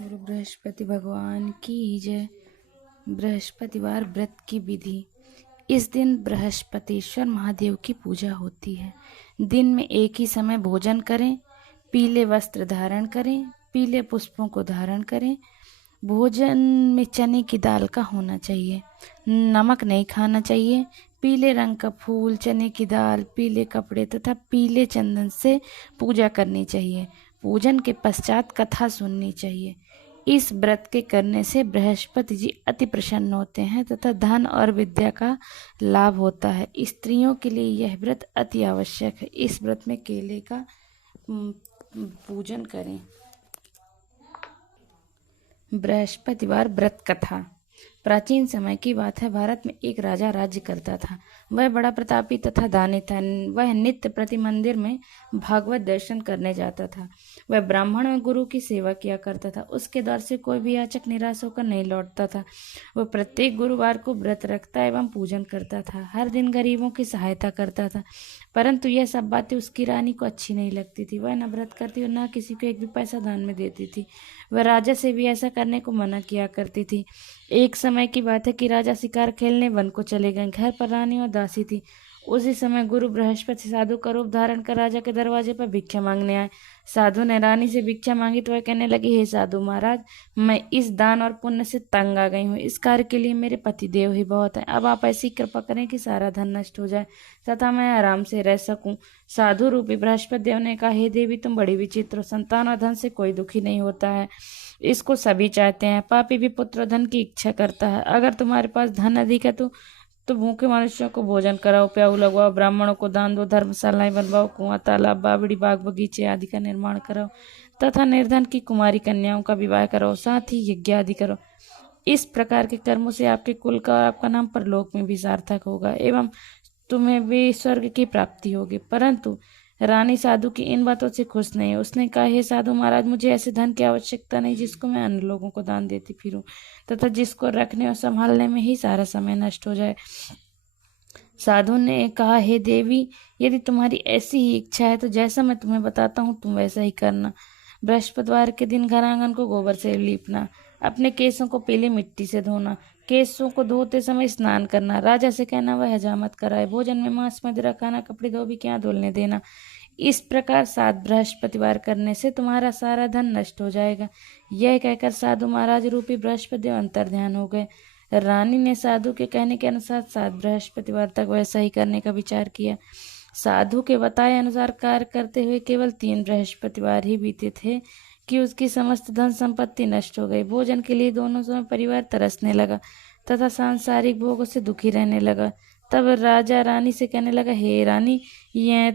गुरु बृहस्पति भगवान की जय। बृहस्पतिवार व्रत की विधि। इस दिन बृहस्पतिश्वर महादेव की पूजा होती है। दिन में एक ही समय भोजन करें, पीले वस्त्र धारण करें, पीले पुष्पों को धारण करें। भोजन में चने की दाल का होना चाहिए, नमक नहीं खाना चाहिए। पीले रंग का फूल, चने की दाल, पीले कपड़े तथा पीले चंदन से पूजा करनी चाहिए। पूजन के पश्चात कथा सुननी चाहिए। इस व्रत के करने से बृहस्पति जी अति प्रसन्न होते हैं तथा धन और विद्या का लाभ होता है। स्त्रियों के लिए यह व्रत अति आवश्यक है। इस व्रत में केले का पूजन करें। बृहस्पतिवार व्रत कथा। प्राचीन समय की बात है। भारत में एक राजा राज्य करता था। वह बड़ा प्रतापी तथा दानी था। वह नित्य प्रति मंदिर में भागवत दर्शन करने जाता था। वह ब्राह्मण और गुरु की सेवा किया करता था। उसके दर से कोई भी याचक निराश होकर नहीं लौटता था। वह प्रत्येक गुरुवार को व्रत रखता एवं पूजन करता था। हर दिन गरीबों की सहायता करता था। परंतु यह सब बातें उसकी रानी को अच्छी नहीं लगती थी। वह न व्रत करती और न किसी को एक भी पैसा दान में देती थी। वह राजा से भी ऐसा करने को मना किया करती थी। एक समय की बात है कि राजा शिकार खेलने वन को चले गए। घर पर रानी और दासी थी। उसी समय गुरु बृहस्पति साधु का रूप धारण कर राजा के दरवाजे पर भिक्षा मांगने आए। साधु ने रानी से भिक्षा मांगी तो वह कहने लगी, हे साधु महाराज, मैं इस दान और पुण्य से तंग आ गई हूँ। इस कार्य के लिए मेरे पति देव ही बहुत है। अब आप ऐसी कृपा करें कि सारा धन नष्ट हो जाए तथा मैं आराम से रह सकूं। साधु रूपी बृहस्पति देव ने कहा, हे देवी, तुम बड़ी विचित्र हो। संतान और धन से कोई दुखी नहीं होता है, इसको सभी चाहते हैं। पापी भी पुत्र धन की इच्छा करता है। अगर तुम्हारे पास धन अधिक है तो भूखे मनुष्यों को भोजन कराओ, प्याऊ लगवाओ, ब्राह्मणों को दान दो, धर्मशालाएं बनवाओ, कुआं, तालाब, बावड़ी, बाग बगीचे आदि का निर्माण कराओ तथा निर्धन की कुमारी कन्याओं का विवाह कराओ, साथ ही यज्ञ आदि करो। इस प्रकार के कर्मों से आपके कुल का और आपका नाम परलोक में भी सार्थक होगा एवं तुम्हें भी स्वर्ग की प्राप्ति होगी। परंतु रानी साधु की इन बातों से खुश नहीं। उसने कहा, हे साधु महाराज, मुझे ऐसे धन की आवश्यकता नहीं जिसको मैं अन्य लोगों को दान देती फिरूं तथा जिसको रखने और संभालने में ही सारा समय नष्ट हो जाए। साधु ने कहा, हे देवी, यदि तुम्हारी ऐसी ही इच्छा है तो जैसा मैं तुम्हें बताता हूँ तुम वैसा ही करना। बृहस्पतिवार के दिन घर आंगन को गोबर से लीपना, अपने केसों को पीली मिट्टी से धोना, केसों को धोते समय स्नान करना, राजा से कहना वह हजामत कराए, भोजन में मांस मदिरा खाना, कपड़े धोबी के यहाँ धुलने देना। इस प्रकार 7 बृहस्पतिवार करने से तुम्हारा सारा धन नष्ट हो जाएगा। यह कहकर साधु महाराज रूपी बृहस्पति अंतर ध्यान हो गए। रानी ने साधु के कहने के अनुसार 7 बृहस्पतिवार तक वैसा ही करने का विचार किया। साधु के बताए अनुसार कार्य करते हुए केवल 3 बृहस्पतिवार ही बीते थे कि उसकी समस्त धन संपत्ति नष्ट हो गई। भोजन के लिए दोनों समय परिवार तरसने लगा तथा सांसारिक भोगों से दुखी रहने लगा। तब राजा रानी से कहने लगा, हे रानी,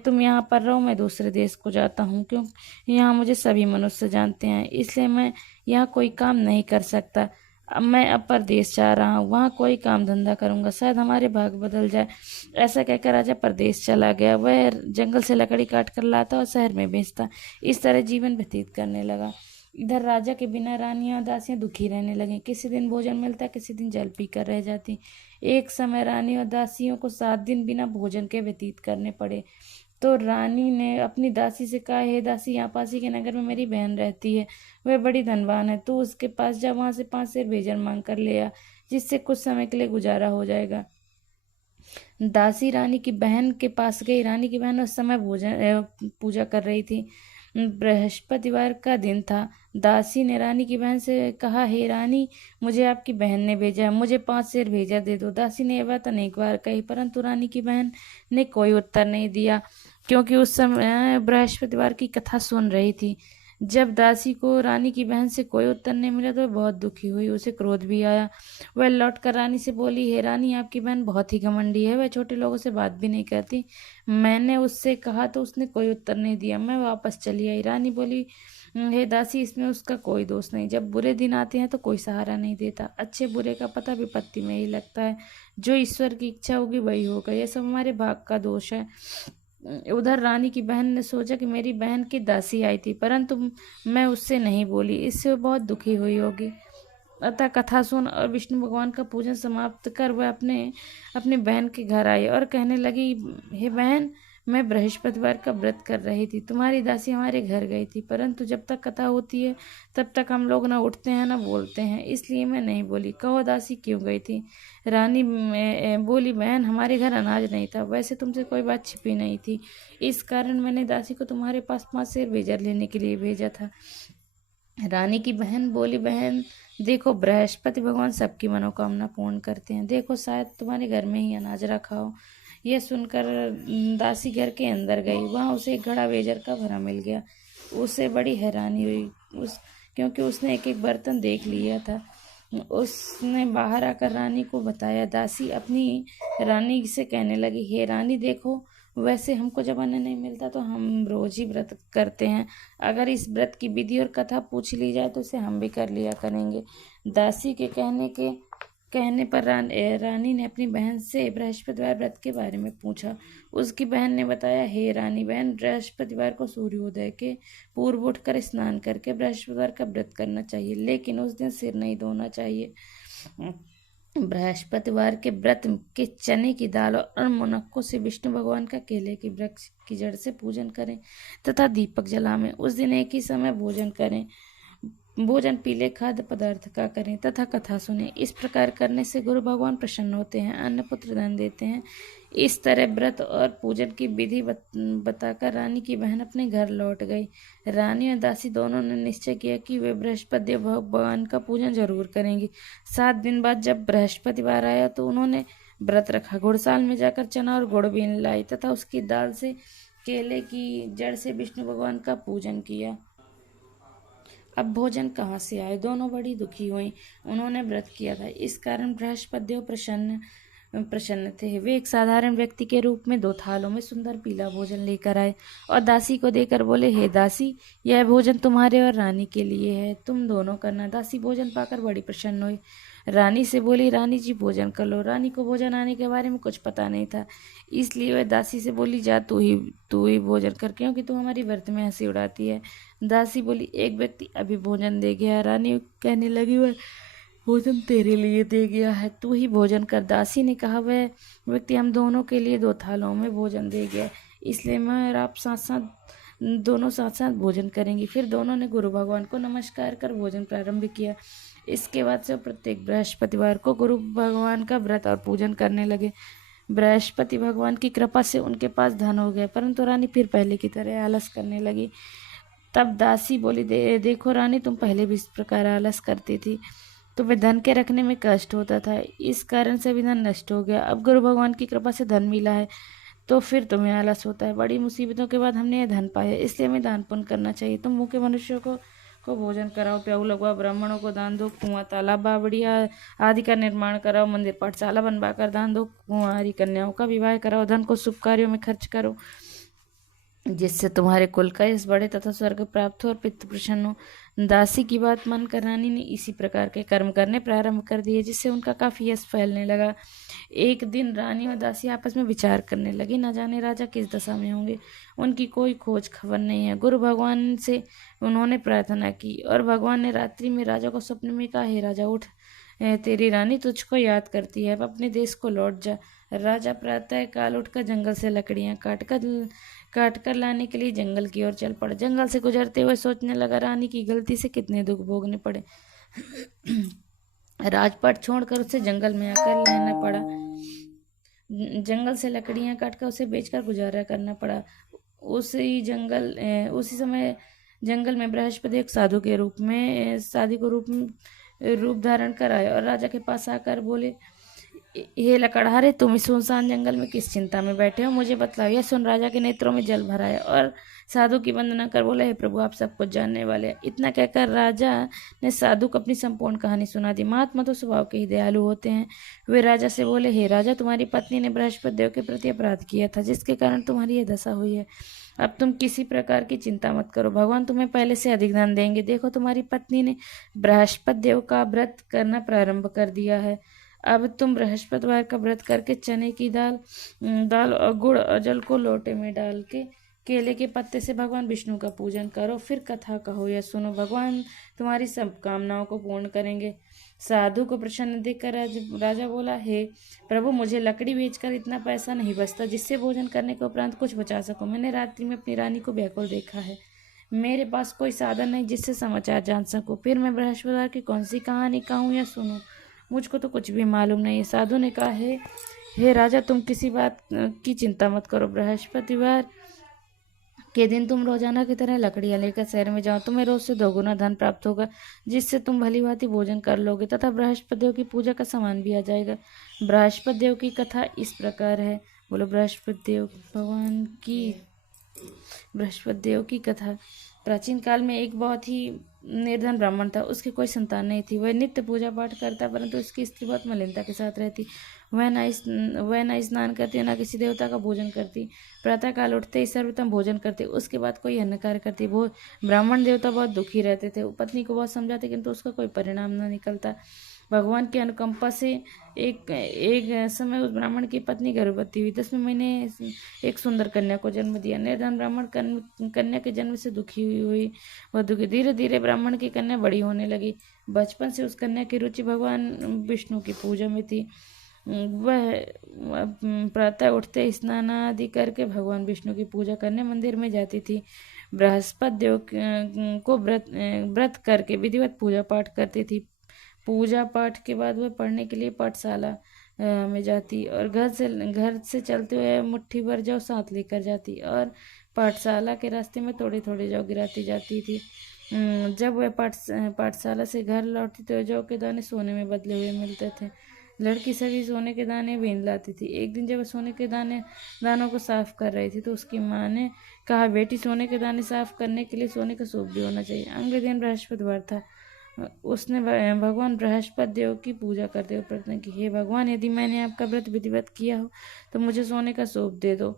तुम यहाँ पर रहो, मैं दूसरे देश को जाता हूँ, क्योंकि यहाँ मुझे सभी मनुष्य जानते हैं, इसलिए मैं यहाँ कोई काम नहीं कर सकता। अब मैं अपर देश जा रहा हूँ, वहाँ कोई काम धंधा करूँगा, शायद हमारे भाग बदल जाए। ऐसा कहकर राजा परदेश चला गया। वह जंगल से लकड़ी काट कर लाता और शहर में बेचता। इस तरह जीवन व्यतीत करने लगा। इधर राजा के बिना रानियां और दासियां दुखी रहने लगी। किसी दिन भोजन मिलता, किसी दिन जल पी कर रह जाती। एक समय रानी और दासियों को 7 दिन बिना भोजन के व्यतीत करने पड़े। तो रानी ने अपनी दासी से कहा, हे दासी, यहाँ पासी के नगर में मेरी बहन रहती है, वह बड़ी धनवान है, तू उसके पास जा, वहां से 5 सेर भेजन मांग कर ले आ, जिससे कुछ समय के लिए गुजारा हो जाएगा। दासी रानी की बहन के पास गई। रानी की बहन उस समय पूजा कर रही थी। बृहस्पतिवार का दिन था। दासी ने रानी की बहन से कहा, हे रानी, मुझे आपकी बहन ने भेजा, मुझे 5 सेर भेजा दे दो। दासी ने यह बात अनेक बार कही, परंतु रानी की बहन ने कोई उत्तर नहीं दिया, क्योंकि उस समय बृहस्पतिवार की कथा सुन रही थी। जब दासी को रानी की बहन से कोई उत्तर नहीं मिला तो बहुत दुखी हुई, उसे क्रोध भी आया। वह लौटकर रानी से बोली, हे रानी, आपकी बहन बहुत ही घमंडी है, वह छोटे लोगों से बात भी नहीं करती। मैंने उससे कहा तो उसने कोई उत्तर नहीं दिया, मैं वापस चली आई। रानी बोली, हे दासी, इसमें उसका कोई दोष नहीं। जब बुरे दिन आते हैं तो कोई सहारा नहीं देता। अच्छे बुरे का पता विपत्ति में ही लगता है। जो ईश्वर की इच्छा होगी वही होगा। यह सब हमारे भाग का दोष है। उधर रानी की बहन ने सोचा कि मेरी बहन की दासी आई थी, परंतु मैं उससे नहीं बोली, इससे वो बहुत दुखी हुई होगी। अतः कथा सुन और विष्णु भगवान का पूजन समाप्त कर वह अपने बहन के घर आई और कहने लगी, हे बहन, मैं बृहस्पतिवार का व्रत कर रही थी। तुम्हारी दासी हमारे घर गई थी, परंतु जब तक कथा होती है तब तक हम लोग न उठते हैं न बोलते हैं, इसलिए मैं नहीं बोली। कहो दासी क्यों गई थी? रानी बोली, बहन हमारे घर अनाज नहीं था, वैसे तुमसे कोई बात छिपी नहीं थी, इस कारण मैंने दासी को तुम्हारे पास 5 सेर बेजर लेने के लिए भेजा था। रानी की बहन बोली, बहन देखो, बृहस्पति भगवान सबकी मनोकामना पूर्ण करते हैं, देखो शायद तुम्हारे घर में ही अनाज रखा हो। यह सुनकर दासी घर के अंदर गई। वहां उसे एक घड़ा बेजर का भरा मिल गया। उसे बड़ी हैरानी हुई क्योंकि उसने एक एक बर्तन देख लिया था। उसने बाहर आकर रानी को बताया। दासी अपनी रानी से कहने लगी, हे रानी देखो, वैसे हमको जब अन्न नहीं मिलता तो हम रोज ही व्रत करते हैं। अगर इस व्रत की विधि और कथा पूछ ली जाए तो इसे हम भी कर लिया करेंगे। दासी के कहने पर रानी ने अपनी बहन से बृहस्पतिवार व्रत के बारे में पूछा। उसकी बहन ने बताया, हे रानी बहन, बृहस्पतिवार को सूर्योदय के पूर्व उठकर स्नान करके बृहस्पतिवार का व्रत करना चाहिए, लेकिन उस दिन सिर नहीं धोना चाहिए। बृहस्पतिवार के व्रत के चने की दाल और मुनक्कों से विष्णु भगवान का केले के वृक्ष की जड़ से पूजन करें तथा दीपक जलाएं। उस दिन एक ही समय भोजन करें। भोजन पीले खाद्य पदार्थ का करें तथा कथा सुने। इस प्रकार करने से गुरु भगवान प्रसन्न होते हैं, अन्न पुत्र धन देते हैं। इस तरह व्रत और पूजन की विधि बताकर रानी की बहन अपने घर लौट गई। रानी और दासी दोनों ने निश्चय किया कि वे बृहस्पति भगवान का पूजन जरूर करेंगी। 7 दिन बाद जब बृहस्पतिवार आया तो उन्होंने व्रत रखा। घुड़साल में जाकर चना और गुड़ बीन लाई तथा उसकी दाल से केले की जड़ से विष्णु भगवान का पूजन किया। अब भोजन कहाँ से आए? दोनों बड़ी दुखी हुई। उन्होंने व्रत किया था, इस कारण बृहस्पति देव प्रसन्न थे। वे एक साधारण व्यक्ति के रूप में 2 थालों में सुंदर पीला भोजन लेकर आए और दासी को देकर बोले, हे दासी, यह भोजन तुम्हारे और रानी के लिए है, तुम दोनों करना। दासी भोजन पाकर बड़ी प्रसन्न हुई। रानी से बोली, रानी जी भोजन कर लो। रानी को भोजन आने के बारे में कुछ पता नहीं था, इसलिए वह दासी से बोली, जा तू ही भोजन कर, क्योंकि तू हमारी व्रत में हंसी उड़ाती है। दासी बोली, एक व्यक्ति अभी भोजन दे गया। रानी कहने लगी, वह भोजन तेरे लिए दे गया है, तू ही भोजन कर। दासी ने कहा, वह व्यक्ति हम दोनों के लिए 2 थालों में भोजन दे गया, इसलिए मैं और आप दोनों साथ साथ भोजन करेंगे। फिर दोनों ने गुरु भगवान को नमस्कार कर भोजन प्रारंभ किया। इसके बाद से प्रत्येक बृहस्पतिवार को गुरु भगवान का व्रत और पूजन करने लगे। बृहस्पति भगवान की कृपा से उनके पास धन हो गया, परंतु रानी फिर पहले की तरह आलस करने लगी। तब दासी बोली, देखो रानी, तुम पहले भी इस प्रकार आलस करती थी, तुम्हें धन के रखने में कष्ट होता था, इस कारण से भी धन नष्ट हो गया। अब गुरु भगवान की कृपा से धन मिला है तो फिर तुम्हें आलस होता है। बड़ी मुसीबतों के बाद हमने यह धन पाया, इसलिए हमें दान पुण्य करना चाहिए। तुम भूखे मनुष्यों को भोजन कराओ, प्याऊ लगवाओ, ब्राह्मणों को दान दो, कुआं तालाब बावड़िया आदि का निर्माण कराओ, मंदिर पाठशाला बनवाकर दान दो, कुंवारी कन्याओं का विवाह कराओ, धन को शुभ कार्यों में खर्च करो, जिससे तुम्हारे कुल का यश बढ़े तथा स्वर्ग प्राप्त हो और पितृ प्रसन्न हो। दासी की बात मानकर रानी ने इसी प्रकार के कर्म करने प्रारंभ कर दिए, जिससे उनका काफी यश फैलने लगा। एक दिन रानी और दासी आपस में विचार करने लगी, न जाने राजा किस दशा में होंगे, उनकी कोई खोज खबर नहीं है। गुरु भगवान से उन्होंने प्रार्थना की और भगवान ने रात्रि में राजा को स्वप्न में कहा, हे राजा उठ, तेरी रानी तुझको याद करती है, अब अपने देश को लौट जा। राजा प्रातः काल उठकर जंगल से लकड़ियां काट कर लाने के लिए जंगल की ओर चल पड़े। जंगल से गुजरते हुए सोचने लगा, रानी की गलती से कितने दुख भोगने पड़े। राजपाट छोड़कर उसे जंगल में आकर रहना पड़ा। जंगल से लकड़ियां काटकर उसे बेचकर गुजारा करना पड़ा। उसी समय जंगल में बृहस्पति एक साधु के रूप धारण कर आए और राजा के पास आकर बोले, हे लकड़हारे, तुम इस सुनसान जंगल में किस चिंता में बैठे हो, मुझे बतलाओ। यह सुन राजा के नेत्रों में जल भर आया और साधु की वंदना कर बोले, हे प्रभु, आप सब कुछ जानने वाले हैं। इतना कहकर राजा ने साधु को अपनी संपूर्ण कहानी सुना दी। महात्मा तो स्वभाव के ही दयालु होते हैं। वे राजा से बोले, हे राजा, तुम्हारी पत्नी ने बृहस्पति देव के प्रति अपराध किया था, जिसके कारण तुम्हारी यह दशा हुई है। अब तुम किसी प्रकार की चिंता मत करो, भगवान तुम्हें पहले से अधिक धन देंगे। देखो, तुम्हारी पत्नी ने बृहस्पति देव का व्रत करना प्रारंभ कर दिया है। अब तुम बृहस्पतिवार का व्रत करके चने की दाल और गुड़ और जल को लोटे में डाल के केले के पत्ते से भगवान विष्णु का पूजन करो, फिर कथा कहो या सुनो, भगवान तुम्हारी सब कामनाओं को पूर्ण करेंगे। साधु को प्रसन्न देखकर राजा बोला, हे प्रभु, मुझे लकड़ी बेचकर इतना पैसा नहीं बचता जिससे भोजन करने के उपरांत कुछ बचा सकूं। मैंने रात्रि में अपनी रानी को व्याकुल देखा है। मेरे पास कोई साधन नहीं जिससे समाचार जान सकूं। फिर मैं बृहस्पतिवार की कौन सी कहानी कहूँ या सुनूं? मुझको तो कुछ भी मालूम नहीं। साधु ने कहा, हे राजा, तुम किसी बात की चिंता मत करो। बृहस्पतिवार के दिन तुम रोजाना की तरह लकड़ियां लेकर शहर में जाओ। तुम्हें रोज से 2 गुना धन प्राप्त होगा, जिससे तुम भली भांति भोजन कर लोगे तथा बृहस्पति देव की पूजा का सामान भी आ जाएगा। बृहस्पति देव की कथा इस प्रकार है। बोलो बृहस्पति देव भगवान की। बृहस्पति देव की कथा। प्राचीन काल में एक बहुत ही निर्धन ब्राह्मण था। उसकी कोई संतान नहीं थी। वह नित्य पूजा पाठ करता, परंतु उसकी स्त्री बहुत मलिनता के साथ रहती। वह न स्नान करती, न किसी देवता का भोजन करती। प्रातःकाल उठते ही सर्वप्रथम भोजन करती, उसके बाद कोई अन्य कार्य करती। वो ब्राह्मण देवता बहुत दुखी रहते थे। पत्नी को बहुत समझाते, किंतु उसका कोई परिणाम न निकलता। भगवान की अनुकंपा से एक समय उस ब्राह्मण की पत्नी गर्भवती हुई। 10वें महीने एक सुंदर कन्या को जन्म दिया। निर्धन ब्राह्मण कन्या के जन्म से दुखी हुई। वह दुखी। धीरे धीरे ब्राह्मण की कन्या बड़ी होने लगी। बचपन से उस कन्या की रुचि भगवान विष्णु की पूजा में थी। वह प्रातः उठते स्नान आदि करके भगवान विष्णु की पूजा करने मंदिर में जाती थी। बृहस्पति देव को व्रत करके विधिवत पूजा पाठ करती थी। पूजा पाठ के बाद वह पढ़ने के लिए पाठशाला में जाती और घर से चलते हुए मुट्ठी भर जौ साथ लेकर जाती और पाठशाला के रास्ते में थोड़े थोड़े जौ गिराती जाती थी। जब वह पाठशाला से घर लौटती तो जौ के दाने सोने में बदले हुए मिलते थे। लड़की सभी सोने के दाने बीन लाती थी। एक दिन जब वह सोने के दानों को साफ कर रही थी तो उसकी माँ ने कहा, बेटी, सोने के दाने साफ करने के लिए सोने का सूप भी होना चाहिए। अगले दिन बृहस्पतिवार था। उसने भगवान बृहस्पति देव की पूजा करते हुए प्रार्थना की, हे भगवान, यदि मैंने आपका व्रत विधिवत किया हो तो मुझे सोने का सूप दे दो।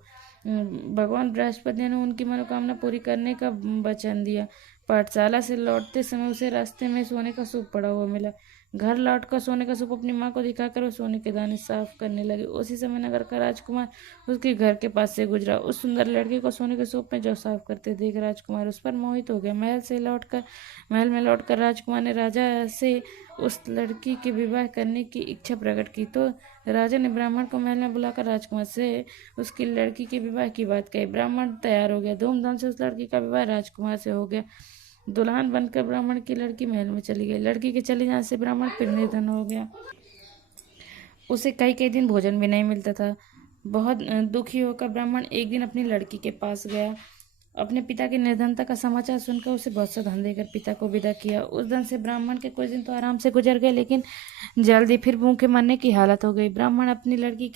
भगवान बृहस्पति ने उनकी मनोकामना पूरी करने का वचन दिया। पाठशाला से लौटते समय उसे रास्ते में सोने का सूप पड़ा हुआ मिला। घर लौटकर सोने का सूप अपनी माँ को दिखाकर वो सोने के दाने साफ करने लगे। उसी समय नगर का राजकुमार उसके घर के पास से गुजरा। उस सुंदर लड़की को सोने के सूप में जौ साफ करते देख राजकुमार उस पर मोहित हो गया। महल में लौटकर राजकुमार ने राजा से उस लड़की के विवाह करने की इच्छा प्रकट की। तो राजा ने ब्राह्मण को महल में बुलाकर राजकुमार से उसकी लड़की के विवाह की बात कही। ब्राह्मण तैयार हो गया। धूमधाम से उस लड़की का विवाह राजकुमार से हो गया। दुल्हन बनकर ब्राह्मण की लड़की महल में चली गई। लड़की के चले जाने से ब्राह्मण फिर निर्धन हो गया। उसे कई दिन भोजन भी नहीं मिलता था। बहुत दुखी होकर ब्राह्मण एक दिन अपनी लड़की के पास गया। अपने पिता की निर्धनता का समाचार सुनकर उसे बहुत सा धन देकर पिता को विदा किया। उस धन से ब्राह्मण के कुछ दिन तो आराम से गुजर गए, लेकिन जल्दी फिर भूखे मरने की हालत हो गई। ब्राह्मण अपनी लड़की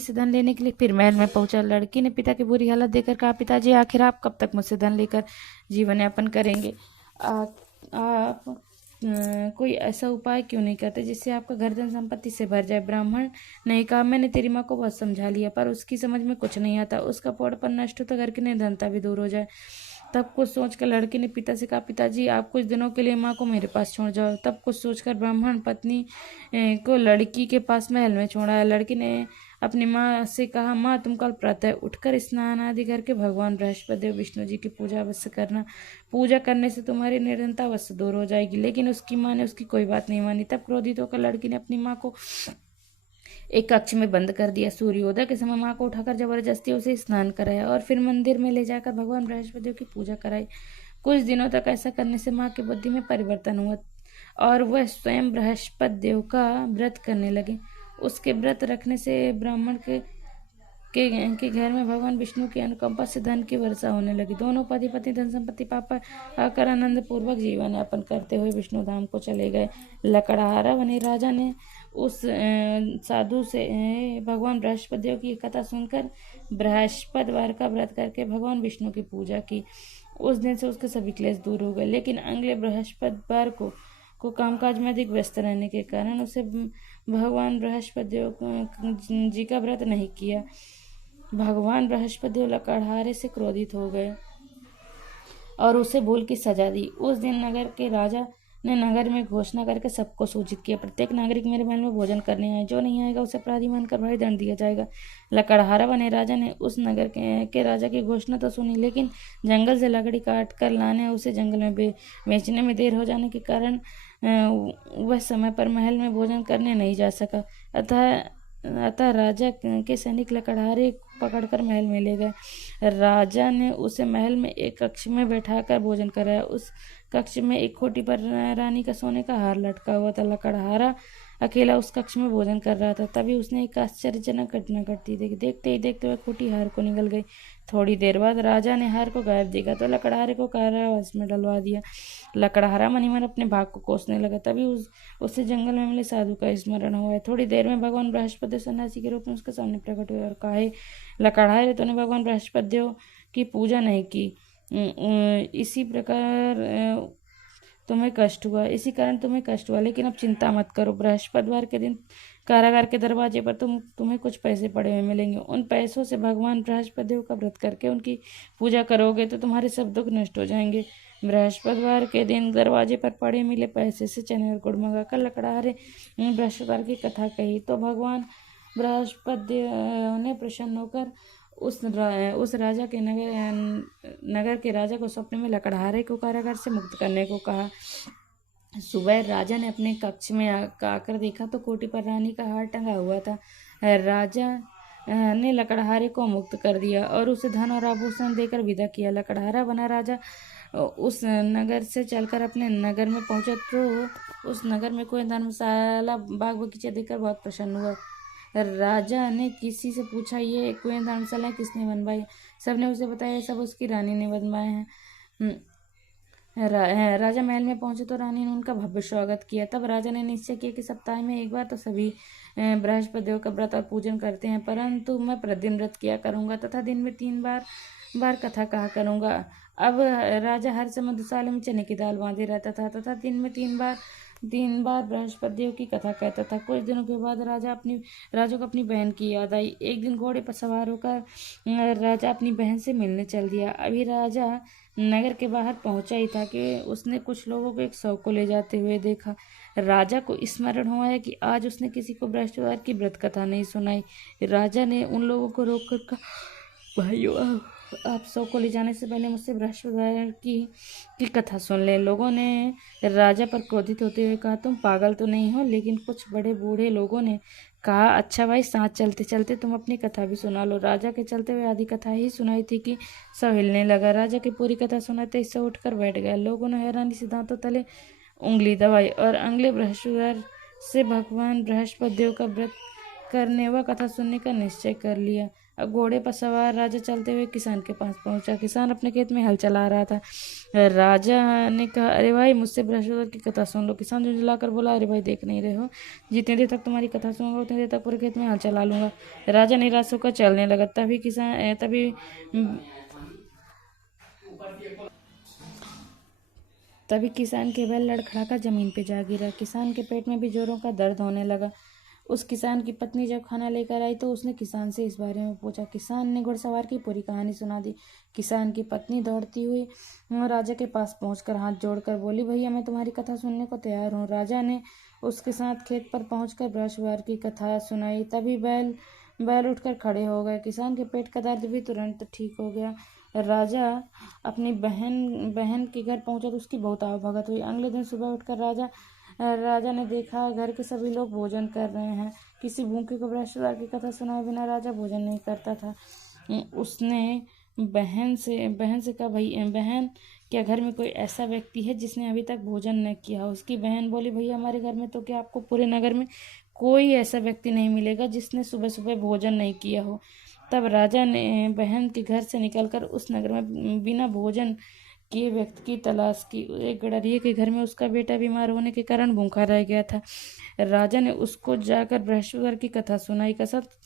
से धन लेने के लिए फिर महल में पहुंचा। लड़की ने पिता की बुरी हालत देखकर कहा, पिताजी, आखिर आप कब तक मुझसे धन लेकर जीवन यापन करेंगे? आप कोई ऐसा उपाय क्यों नहीं करते जिससे आपका घर धन संपत्ति से भर जाए? ब्राह्मण ने कहा, मैंने तेरी माँ को बहुत समझा लिया, पर उसकी समझ में कुछ नहीं आता। उसका पौड़पन नष्ट हो तो घर की निर्धनता भी दूर हो जाए। तब कुछ सोचकर लड़की ने पिता से कहा, पिताजी, आप कुछ दिनों के लिए माँ को मेरे पास छोड़ जाओ। तब कुछ सोचकर ब्राह्मण पत्नी को लड़की के पास महल में छोड़ा। लड़की ने अपनी माँ से कहा, माँ, तुम कल प्रातः उठकर स्नान आदि करके भगवान बृहस्पति देव विष्णु जी की पूजा अवश्य करना। पूजा करने से तुम्हारी निर्धनता अवश्य दूर हो जाएगी। लेकिन उसकी माँ ने उसकी कोई बात नहीं मानी। तब क्रोधित होकर लड़की ने अपनी माँ को एक कक्ष में बंद कर दिया। सूर्योदय के समय माँ को उठाकर जबरदस्ती उसे स्नान कराया और फिर मंदिर में ले जाकर भगवान बृहस्पति देव की पूजा कराई। कुछ दिनों तक ऐसा करने से माँ की बुद्धि में परिवर्तन हुआ और वह स्वयं बृहस्पति देव का व्रत करने लगे। उसके व्रत रखने से ब्राह्मण के घर में भगवान विष्णु की अनुकंपा से धन की वर्षा होने लगी। दोनों पति पत्नी धन संपत्ति पाकर आनंद पूर्वक जीवन यापन करते हुए विष्णु धाम को चले गए। लकड़हारा बने राजा ने उस साधु से भगवान बृहस्पति देव की कथा सुनकर बृहस्पतिवार का व्रत करके भगवान विष्णु की पूजा की। उस दिन से उसके सभी क्लेश दूर हो गए। लेकिन अगले बृहस्पतिवार को कामकाज में अधिक व्यस्त रहने के कारण उसे भगवान बृहस्पति देव जी का व्रत नहीं किया। भगवान बृहस्पति देव लकड़हारे से क्रोधित हो गए और उसे भूल की सजा दी। उस दिन नगर के राजा ने नगर में घोषणा करके सबको सूचित किया, प्रत्येक नागरिक मेरे महल में भोजन करने आए, जो नहीं आएगा उसे अपराधी मानकर भारी दंड दिया जाएगा। लकड़हारा बने राजा ने उस नगर के राजा की घोषणा तो सुनी, लेकिन जंगल से लकड़ी काट कर लाने उसे जंगल में बेचने में देर हो जाने के कारण वह समय पर महल में भोजन करने नहीं जा सका। अतः राजा के सैनिक लकड़हारे पकड़कर महल में ले गए। राजा ने उसे महल में एक कक्ष में बैठाकर भोजन कराया। उस कक्ष में एक खोटी पर रानी का सोने का हार लटका हुआ था। लकड़हारा अकेला उस कक्ष में भोजन कर रहा था। तभी उसने एक आश्चर्यजनक घटना घटती देखी। देखते ही देखते वह खोटी हार को निगल गई। थोड़ी देर बाद राजा ने हार को गायब देखा तो लकड़हारे को कारावास में डलवा दिया। लकड़हारा मन ही मन अपने भाग को कोसने लगा। तभी उससे जंगल में मिले साधु का स्मरण हुआ। थोड़ी देर में भगवान बृहस्पति सन्यासी के रूप में उसके सामने प्रकट हुए और कहा, लकड़हारे, तूने भगवान बृहस्पति की पूजा नहीं की, इसी प्रकार तुम्हें कष्ट हुआ, इसी कारण तुम्हें कष्ट हुआ। लेकिन अब चिंता मत करो, बृहस्पतिवार के दिन कारागार के दरवाजे पर तुम्हें कुछ पैसे पड़े हुए मिलेंगे। उन पैसों से भगवान बृहस्पति का व्रत करके उनकी पूजा करोगे तो तुम्हारे सब दुख नष्ट हो जाएंगे। बृहस्पतिवार के दिन दरवाजे पर पड़े मिले पैसे से चने और गुड़ मंगाकर लकड़हारे बृहस्पतिवार की कथा कही तो भगवान बृहस्पति ने प्रसन्न होकर उस राजा के नगर के राजा को सपने में लकड़हारे को कारागार से मुक्त करने को कहा। सुबह राजा ने अपने कक्ष में आकर देखा तो कोटी पर रानी का हार टंगा हुआ था। राजा ने लकड़हारे को मुक्त कर दिया और उसे धन और आभूषण देकर विदा किया। लकड़हारा बना राजा उस नगर से चलकर अपने नगर में पहुंचा तो उस नगर में कोई धर्मशाला बाग बगीचे देखकर बहुत प्रसन्न हुआ। राजा ने किसी से पूछा, ये कुएं धर्मशाला किसने बनवाई? सबने उसे बताया, सब उसकी रानी ने बनवाए हैं। राजा महल में पहुंचे तो रानी ने उनका भव्य स्वागत किया। तब राजा ने निश्चय किया कि सप्ताह में एक बार तो सभी बृहस्पति का व्रत और पूजन करते हैं, परंतु मैं प्रतिदिन व्रत किया करूंगा तथा दिन में 3 बार कथा कहा करूंगा। अब राजा हर समय मधुशाला में चने की दाल बांधे रहता था तथा दिन में 3 बार बृहस्पति की कथा कहता था। कुछ दिनों के बाद राजा को अपनी बहन की याद आई। एक दिन घोड़े पर सवार होकर राजा अपनी बहन से मिलने चल दिया। अभी राजा नगर के बाहर पहुंचा ही था कि उसने कुछ लोगों को एक शव को ले जाते हुए देखा। राजा को स्मरण हुआ है कि आज उसने किसी को बृहस्पतिवार की व्रत कथा नहीं सुनाई। राजा ने उन लोगों को रोककर कहा, भाइयों, आप शव को ले जाने से पहले मुझसे बृहस्पतिवार की कथा सुन ले। लोगों ने राजा पर क्रोधित होते हुए कहा, तुम पागल तो नहीं हो? लेकिन कुछ बड़े बूढ़े लोगों ने कहा, अच्छा भाई, साथ चलते चलते तुम अपनी कथा भी सुना लो। राजा के चलते हुए आधी कथा ही सुनाई थी कि सब हिलने लगा। राजा की पूरी कथा सुनाते इससे उठकर बैठ गया। लोगों ने हैरानी से दांतों तले उंगली दबाई और अगले बृहस्पतिवार से भगवान बृहस्पति का व्रत करने व कथा सुनने का निश्चय कर लिया। अब घोड़े पर सवार राजा चलते हुए किसान के पास पहुंचा। किसान अपने खेत में हल चला रहा था। राजा ने कहा, अरे भाई, मुझसे बृहस्पतिवार की कथा सुन लो। किसान झुंझुलाकर बोला, अरे भाई, देख नहीं रहे हो, जितनी देर तक तुम्हारी कथा सुनूंगा उतनी देर तक पूरे खेत में हल चला लूंगा। राजा निराश होकर चलने लगा। तभी किसान के बैल लड़खड़ाकर जमीन पे जा गिरा। किसान के पेट में भी जोरों का दर्द होने लगा। उस किसान की पत्नी जब खाना लेकर आई तो उसने किसान से इस बारे में पूछा। किसान ने घुड़सवार की पूरी कहानी सुना दी। किसान की पत्नी दौड़ती हुई राजा के पास पहुंचकर हाथ जोड़कर बोली, भैया, मैं तुम्हारी कथा सुनने को तैयार हूँ। राजा ने उसके साथ खेत पर पहुंचकर बृहस्पतिवार की कथा सुनाई। तभी बैल उठकर खड़े हो गए। किसान के पेट का दर्द भी तुरंत ठीक हो गया। राजा अपनी बहन के घर पहुंचा तो उसकी बहुत आवभगत हुई। अगले दिन सुबह उठकर राजा ने देखा घर के सभी लोग भोजन कर रहे हैं। किसी भूखे को बृहस्पतिवार की कथा सुनाए बिना राजा भोजन नहीं करता था। उसने बहन से कहा, बहन, क्या घर में कोई ऐसा व्यक्ति है जिसने अभी तक भोजन न किया हो? उसकी बहन बोली, भैया, हमारे घर में तो क्या, आपको पूरे नगर में कोई ऐसा व्यक्ति नहीं मिलेगा जिसने सुबह सुबह भोजन नहीं किया हो। तब राजा ने बहन के घर से निकलकर उस नगर में बिना भोजन किए व्यक्ति की तलाश की। एक गडरिये के घर में उसका बेटा बीमार होने के कारण भूखा रह गया था। राजा ने उसको जाकर बृहस्पतिवार की कथा सुनाई।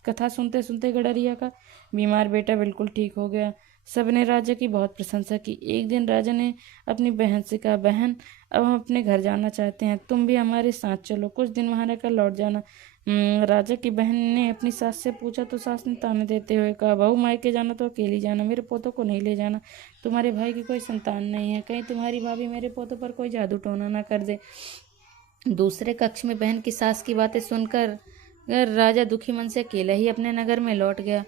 कथा सुनते सुनते गडरिया का बीमार बेटा बिल्कुल ठीक हो गया। सबने राजा की बहुत प्रशंसा की। एक दिन राजा ने अपनी बहन से कहा, बहन, अब हम अपने घर जाना चाहते हैं, तुम भी हमारे साथ चलो, कुछ दिन वहां रहकर लौट जाना। राजा की बहन ने अपनी सास से पूछा तो सास ने ताने देते हुए कहा, बहू मायके जाना तो अकेली जाना, मेरे पोतों को नहीं ले जाना। तुम्हारे भाई की कोई संतान नहीं है, कहीं तुम्हारी भाभी मेरे पोतों पर कोई जादू टोना ना कर दे। दूसरे कक्ष में बहन की सास की बातें सुनकर राजा दुखी मन से अकेला ही अपने नगर में लौट गया।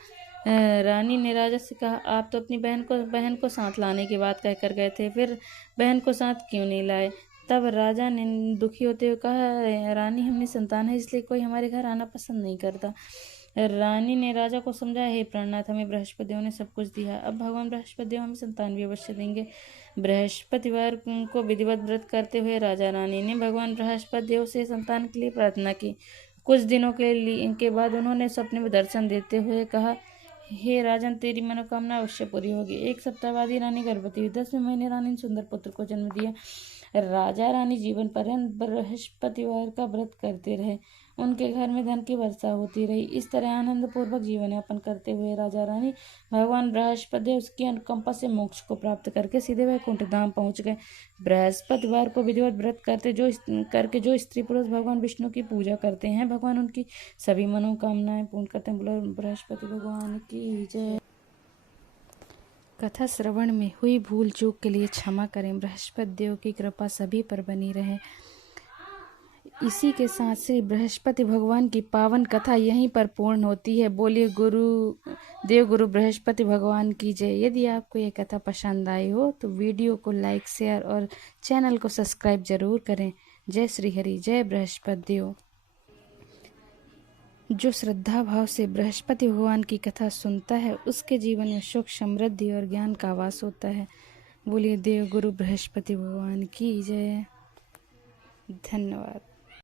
रानी ने राजा से कहा, आप तो अपनी बहन को साथ लाने की बात कहकर गए थे, फिर बहन को साथ क्यों नहीं लाए? तब राजा ने दुखी होते हुए कहा, रानी हमने संतान है इसलिए कोई हमारे घर आना पसंद नहीं करता। रानी ने राजा को समझाया, हे प्राणनाथ, हमें बृहस्पति देव ने सब कुछ दिया, अब भगवान बृहस्पति देव हमें संतान भी अवश्य देंगे। बृहस्पतिवार को विधिवत व्रत करते हुए राजा रानी ने भगवान बृहस्पति देव से संतान के लिए प्रार्थना की। कुछ दिनों के बाद उन्होंने सपने में दर्शन देते हुए कहा, हे राजन, तेरी मनोकामना अवश्य पूरी होगी। एक सप्ताह बाद ही रानी गर्भवती हुई। 10वें महीने रानी ने सुंदर पुत्र को जन्म दिया। राजा रानी जीवन पर्यंत बृहस्पतिवार का व्रत करते रहे। उनके घर में धन की वर्षा होती रही। इस तरह आनंद पूर्वक जीवन यापन करते हुए राजा रानी भगवान बृहस्पति देव की अनुकंपा से मोक्ष को प्राप्त करके सीधे वैकुंठ धाम पहुंच गए। बृहस्पतिवार को विधिवत व्रत करके जो स्त्री पुरुष भगवान विष्णु की पूजा करते हैं, भगवान उनकी सभी मनोकामनाएं पूर्ण करते हैं। बोलो बृहस्पति भगवान की जय। कथा श्रवण में हुई भूल चूक के लिए क्षमा करें। बृहस्पति देव की कृपा सभी पर बनी रहे। इसी के साथ से बृहस्पति भगवान की पावन कथा यहीं पर पूर्ण होती है। बोलिए गुरु बृहस्पति भगवान की जय। यदि आपको ये कथा पसंद आई हो तो वीडियो को लाइक, शेयर और चैनल को सब्सक्राइब जरूर करें। जय श्री हरि, जय बृहस्पति देव। जो श्रद्धा भाव से बृहस्पति भगवान की कथा सुनता है उसके जीवन में सुख, समृद्धि और ज्ञान का वास होता है। बोलिए देव गुरु बृहस्पति भगवान की जय। धन्यवाद।